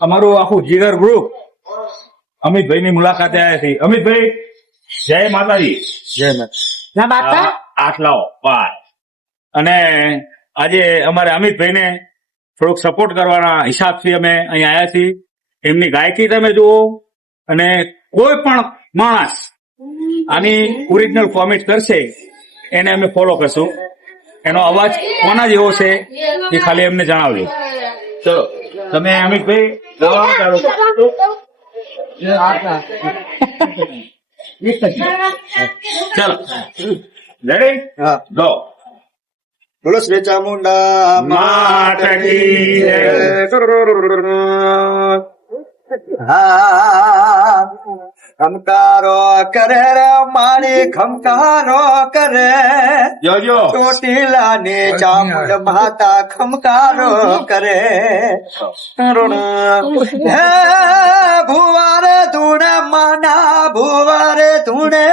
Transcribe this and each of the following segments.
અમારું આખું જીગર ગ્રુપ અમિતભાઈ ની મુલાકાતે આવ્યા છીએ. અમિતભાઈ જય માતાજી. જય માતા આટલાઓ બાય અને આજે અમારે અમિતભાઈ ને થોડોક સપોર્ટ કરવાના હિસાબથી અમે અહીં આવ્યા છીએ. એમની ગાયકી તમે જુઓ અને કોઈ પણ માણસ આની ઓરિજિનલ ફોર્મેટ કરશે એને અમે ફોલો કરશું. એનો અવાજ કોના જેવો છે એ ખાલી એમને જણાવજો. ચલો તમે અમિતભાઈ ગાવાનું ચાલુ કરો. ચાલો. રેડી હા. ગો બોલો શ્રી ચામુંડા માત કી જય. હા. ખમકારો કરે રે માળી ખમકારો કરે. ચોટીલા ને ચામુંડ માતા ખમકારો કરે. હે ભુવારે ધૂણે માના ભુવારે ધૂણે.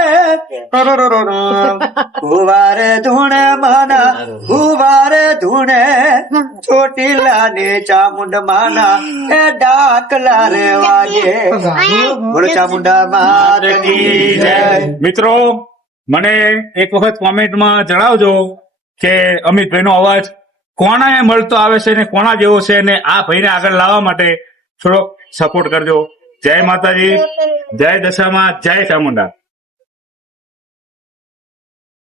ભુવારે ધૂણે માના હુવારે ધૂણે ચોટીલા ને ચામુંડ માના એ ડાકલા રે વાગે. બોલો ચામુંડા કી જય. મિત્રો મને એક વખત કોમેન્ટમાં જણાવજો કે અમિતભાઈ નો અવાજ કોણાએ મળતો આવે છે ને કોણા જેવો છે ને આ ભાઈને આગળ લાવવા માટે થોડોક સપોર્ટ કરજો. જય માતાજી. જય દશામાં જય ચામુંડા.